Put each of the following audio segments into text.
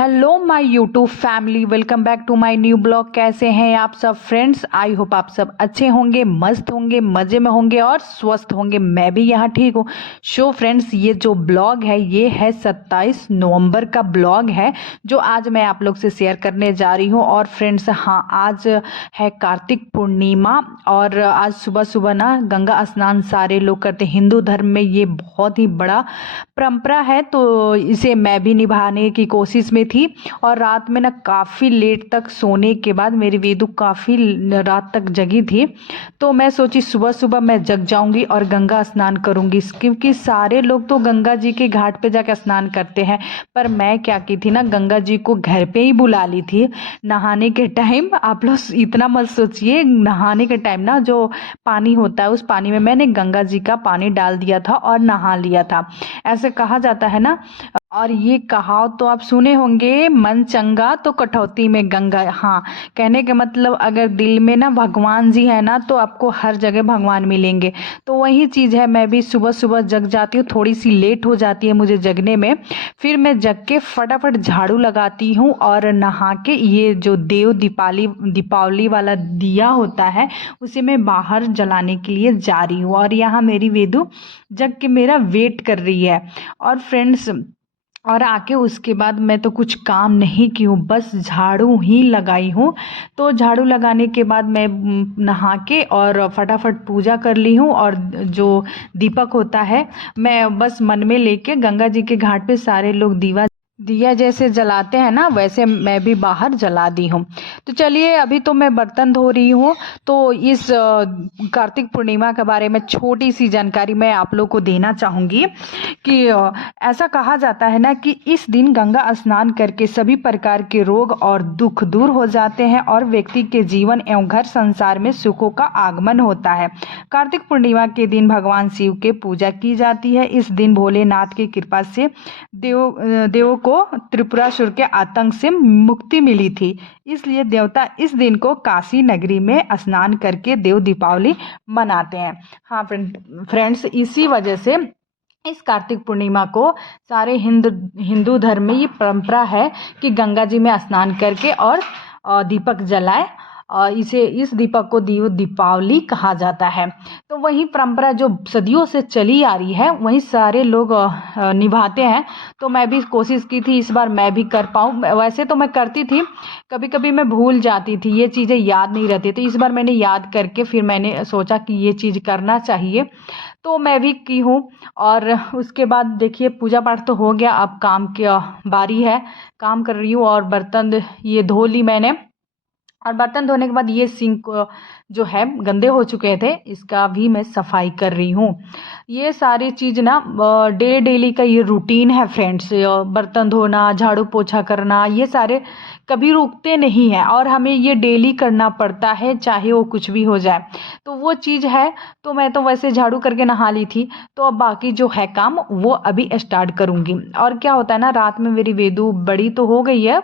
Hello my YouTube family, welcome back to my new blog. कैसे हैं आप सब फ्रेंड्स? आई होप आप सब अच्छे होंगे, मस्त होंगे, मज़े में होंगे और स्वस्थ होंगे। मैं भी यहाँ ठीक हूँ। शो फ्रेंड्स, ये जो ब्लॉग है ये है 27 नवंबर का ब्लॉग है जो आज मैं आप लोग से शेयर करने जा रही हूँ। और फ्रेंड्स, हाँ, आज है कार्तिक पूर्णिमा और आज सुबह सुबह ना गंगा स्नान सारे लोग करते हैं। हिंदू धर्म में ये बहुत ही बड़ा परंपरा है, तो इसे मैं भी निभाने की कोशिश में थी। और रात में ना काफ़ी लेट तक सोने के बाद मेरी वेदू काफ़ी रात तक जगी थी, तो मैं सोची सुबह सुबह मैं जग जाऊंगी और गंगा स्नान करूंगी, क्योंकि सारे लोग तो गंगा जी के घाट पे जाकर स्नान करते हैं। पर मैं क्या की थी ना, गंगा जी को घर पे ही बुला ली थी नहाने के टाइम। आप लोग इतना मत सोचिए, नहाने के टाइम ना जो पानी होता है उस पानी में मैंने गंगा जी का पानी डाल दिया था और नहा लिया था। ऐसे कहा जाता है ना। और ये कहावत तो आप सुने होंगे, मन चंगा तो कटौती में गंगा। हाँ, कहने के मतलब अगर दिल में ना भगवान जी है ना तो आपको हर जगह भगवान मिलेंगे। तो वही चीज़ है, मैं भी सुबह सुबह जग जाती हूँ, थोड़ी सी लेट हो जाती है मुझे जगने में। फिर मैं जग के फटाफट झाड़ू लगाती हूँ और नहा के ये जो देव दीपावली वाला दिया होता है उसे मैं बाहर जलाने के लिए जा रही हूँ। और यहाँ मेरी वेदू जग के मेरा वेट कर रही है। और फ्रेंड्स, और आके उसके बाद मैं तो कुछ काम नहीं की हूँ, बस झाड़ू ही लगाई हूँ। तो झाड़ू लगाने के बाद मैं नहा के और फटाफट पूजा कर ली हूँ। और जो दीपक होता है मैं बस मन में लेके गंगा जी के घाट पे सारे लोग दिया जैसे जलाते हैं ना, वैसे मैं भी बाहर जला दी हूँ। तो चलिए, अभी तो मैं बर्तन धो रही हूँ। तो इस कार्तिक पूर्णिमा के बारे में छोटी सी जानकारी मैं आप लोग को देना चाहूँगी कि ऐसा कहा जाता है ना कि इस दिन गंगा स्नान करके सभी प्रकार के रोग और दुख दूर हो जाते हैं और व्यक्ति के जीवन एवं घर संसार में सुखों का आगमन होता है। कार्तिक पूर्णिमा के दिन भगवान शिव के पूजा की जाती है। इस दिन भोलेनाथ की कृपा से देवों को त्रिपुरासुर के आतंक से मुक्ति मिली थी, इसलिए देवता इस दिन को काशी नगरी में स्नान करके देव दीपावली मनाते हैं। हाँ फ्रेंड्स, इसी वजह से इस कार्तिक पूर्णिमा को सारे हिंदू धर्म में ये परंपरा है कि गंगा जी में स्नान करके और दीपक जलाए। इस दीपक को दीपावली कहा जाता है। तो वही परंपरा जो सदियों से चली आ रही है वही सारे लोग निभाते हैं। तो मैं भी कोशिश की थी इस बार मैं भी कर पाऊँ। वैसे तो मैं करती थी, कभी कभी मैं भूल जाती थी, ये चीज़ें याद नहीं रहती थी। इस बार मैंने याद करके फिर मैंने सोचा कि ये चीज़ करना चाहिए, तो मैं भी की हूँ। और उसके बाद देखिए, पूजा पाठ तो हो गया, अब काम की बारी है। काम कर रही हूँ और बर्तन ये धो ली मैंने। और बर्तन धोने के बाद ये सिंक जो है गंदे हो चुके थे, इसका भी मैं सफाई कर रही हूँ। ये सारी चीज़ ना डेली का ये रूटीन है फ्रेंड्स। बर्तन धोना, झाड़ू पोछा करना, ये सारे कभी रुकते नहीं हैं और हमें ये डेली करना पड़ता है, चाहे वो कुछ भी हो जाए। तो वो चीज़ है। तो मैं तो वैसे झाड़ू करके नहा ली थी, तो अब बाकी जो है काम वो अभी स्टार्ट करूँगी। और क्या होता है ना, रात में मेरी वेदू बड़ी तो हो गई है,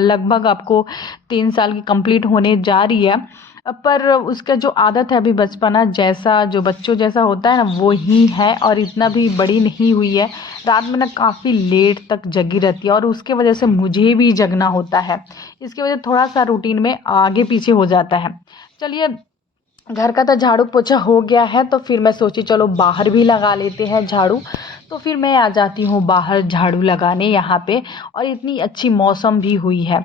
लगभग आपको 3 साल की कंप्लीट होने जा रही है। पर उसका जो आदत है अभी बचपना जैसा, जो बच्चों जैसा होता है ना, वो ही है और इतना भी बड़ी नहीं हुई है। रात में ना काफ़ी लेट तक जगी रहती है और उसके वजह से मुझे भी जगना होता है। इसकी वजह थोड़ा सा रूटीन में आगे पीछे हो जाता है। चलिए, घर का तो झाड़ू पोछा हो गया है, तो फिर मैं सोची चलो बाहर भी लगा लेते हैं झाड़ू। तो फिर मैं आ जाती हूँ बाहर झाड़ू लगाने यहाँ पे। और इतनी अच्छी मौसम भी हुई है।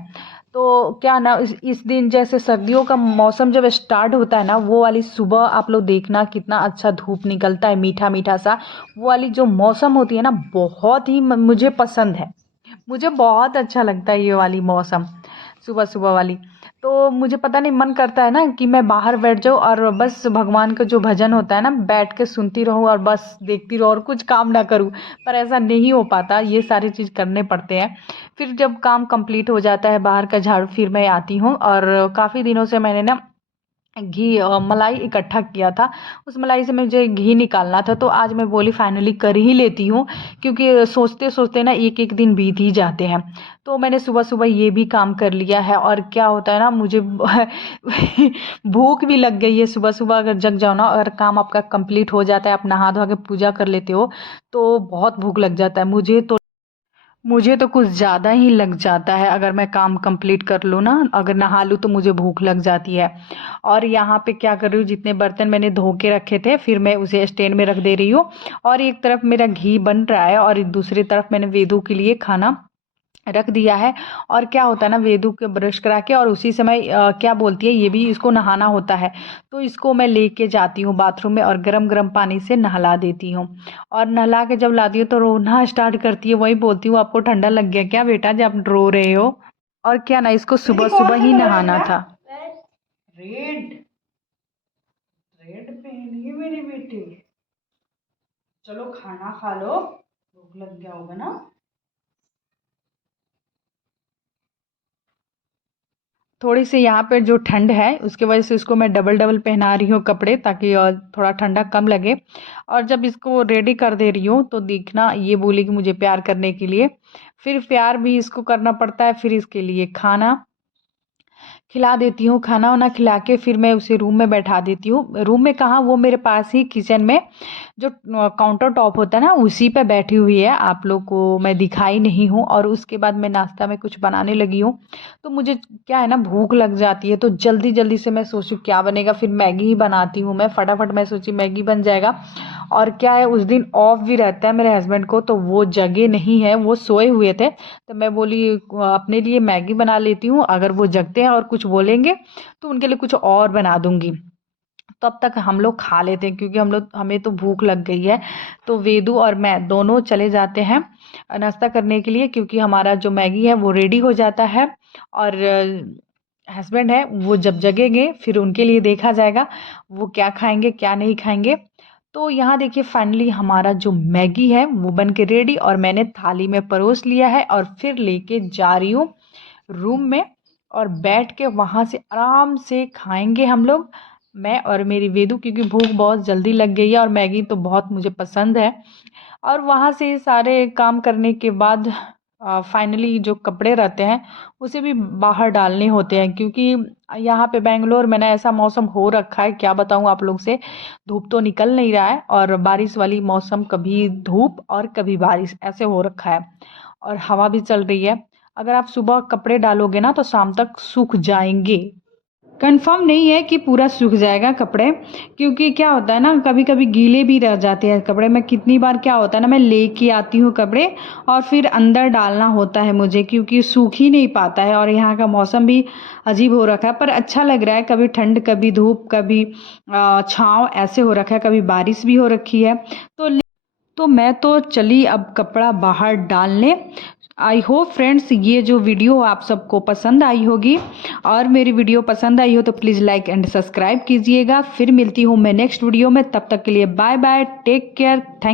तो क्या ना, इस दिन जैसे सर्दियों का मौसम जब स्टार्ट होता है ना, वो वाली सुबह आप लोग देखना कितना अच्छा धूप निकलता है, मीठा मीठा सा। वो वाली जो मौसम होती है ना, बहुत ही मुझे पसंद है। मुझे बहुत अच्छा लगता है ये वाली मौसम, सुबह सुबह वाली। तो मुझे पता नहीं, मन करता है ना कि मैं बाहर बैठ जाऊँ और बस भगवान का जो भजन होता है ना, बैठ के सुनती रहूँ और बस देखती रहूँ और कुछ काम ना करूँ। पर ऐसा नहीं हो पाता, ये सारी चीज़ करने पड़ते हैं। फिर जब काम कंप्लीट हो जाता है बाहर का झाड़ू, फिर मैं आती हूँ। और काफ़ी दिनों से मैंने ना घी मलाई इकट्ठा किया था, उस मलाई से मुझे घी निकालना था। तो आज मैं बोली फाइनली कर ही लेती हूँ, क्योंकि सोचते सोचते ना एक एक दिन बीत ही जाते हैं। तो मैंने सुबह सुबह ये भी काम कर लिया है। और क्या होता है ना, मुझे भूख भी लग गई है। सुबह सुबह अगर जग जाओ ना, अगर काम आपका कंप्लीट हो जाता है, आप नहा धो के पूजा कर लेते हो, तो बहुत भूख लग जाता है मुझे। तो मुझे तो कुछ ज़्यादा ही लग जाता है, अगर मैं काम कंप्लीट कर लूँ ना, अगर नहा लूँ तो मुझे भूख लग जाती है। और यहाँ पे क्या कर रही हूँ, जितने बर्तन मैंने धो के रखे थे फिर मैं उसे स्टैंड में रख दे रही हूँ। और एक तरफ मेरा घी बन रहा है और दूसरी तरफ मैंने वेदू के लिए खाना रख दिया है। और क्या होता है ना, वेदू के ब्रश करा के और उसी समय क्या बोलती है, ये भी इसको नहाना होता है, तो इसको मैं लेके जाती हूँ बाथरूम में और गरम गरम पानी से नहला देती हूँ। और नहला के जब लाती हूँ तो रोना स्टार्ट करती है। वही बोलती हूँ, आपको ठंडा लग गया क्या बेटा जब रो रहे हो? और क्या ना, इसको सुबह सुबह ही नहाना था। रेड रेड पहनिए मेरी बेटी। चलो खाना खा लो, भूख लग गया होगा ना। थोड़ी सी यहाँ पे जो ठंड है उसकी वजह से इसको मैं डबल डबल पहना रही हूँ कपड़े, ताकि थोड़ा ठंडा कम लगे। और जब इसको रेडी कर दे रही हूँ तो देखना, ये बोली कि मुझे प्यार करने के लिए, फिर प्यार भी इसको करना पड़ता है। फिर इसके लिए खाना खिला देती हूँ, खाना वाना खिला के फिर मैं उसे रूम में बैठा देती हूँ। रूम में कहाँ, वो मेरे पास ही किचन में जो काउंटर टॉप होता है ना, उसी पे बैठी हुई है। आप लोग को मैं दिखाई नहीं हूँ। और उसके बाद मैं नाश्ता में कुछ बनाने लगी हूँ। तो मुझे क्या है ना, भूख लग जाती है तो जल्दी जल्दी से मैं सोचूँ क्या बनेगा, फिर मैगी ही बनाती हूँ मैं फटाफट। मैं सोची मैगी बन जाएगा। और क्या है, उस दिन ऑफ भी रहता है मेरे हस्बैंड को, तो वो जगे नहीं है, वो सोए हुए थे। तो मैं बोली अपने लिए मैगी बना लेती हूँ, अगर वो जगते हैं और कुछ बोलेंगे तो उनके लिए कुछ और बना दूंगी। तब तक हम लोग खा लेते हैं, क्योंकि हमें तो भूख लग गई है। तो वेदू और मैं दोनों चले जाते हैं नाश्ता करने के लिए, क्योंकि हमारा जो मैगी है वो रेडी हो जाता है। और हस्बैंड है वो जब जगेंगे फिर उनके लिए देखा जाएगा वो क्या खाएंगे क्या नहीं खाएंगे। तो यहाँ देखिए फाइनली हमारा जो मैगी है वो बन के रेडी, और मैंने थाली में परोस लिया है और फिर लेके जा रही हूँ रूम में। और बैठ के वहाँ से आराम से खाएंगे हम लोग, मैं और मेरी वेदू, क्योंकि भूख बहुत जल्दी लग गई है और मैगी तो बहुत मुझे पसंद है। और वहाँ से सारे काम करने के बाद फाइनली जो कपड़े रहते हैं उसे भी बाहर डालने होते हैं, क्योंकि यहाँ पे बेंगलोर में ना ऐसा मौसम हो रखा है, क्या बताऊँ आप लोग से। धूप तो निकल नहीं रहा है और बारिश वाली मौसम, कभी धूप और कभी बारिश ऐसे हो रखा है। और हवा भी चल रही है। अगर आप सुबह कपड़े डालोगे ना तो शाम तक सूख जाएंगे। कंफर्म नहीं है कि पूरा सूख जाएगा कपड़े, क्योंकि क्या होता है ना, कभी कभी गीले भी रह जाते हैं कपड़े। मैं कितनी बार क्या होता है ना, मैं लेके आती हूँ कपड़े और फिर अंदर डालना होता है मुझे, क्योंकि सूख ही नहीं पाता है। और यहाँ का मौसम भी अजीब हो रखा है, पर अच्छा लग रहा है। कभी ठंड कभी धूप कभी छाँव ऐसे हो रखा है, कभी बारिश भी हो रखी है। तो मैं तो चली अब कपड़ा बाहर डालने। आई होप फ्रेंड्स ये जो वीडियो आप सबको पसंद आई होगी, और मेरी वीडियो पसंद आई हो तो प्लीज़ लाइक एंड सब्सक्राइब कीजिएगा। फिर मिलती हूँ मैं नेक्स्ट वीडियो में, तब तक के लिए bye bye, take care, thank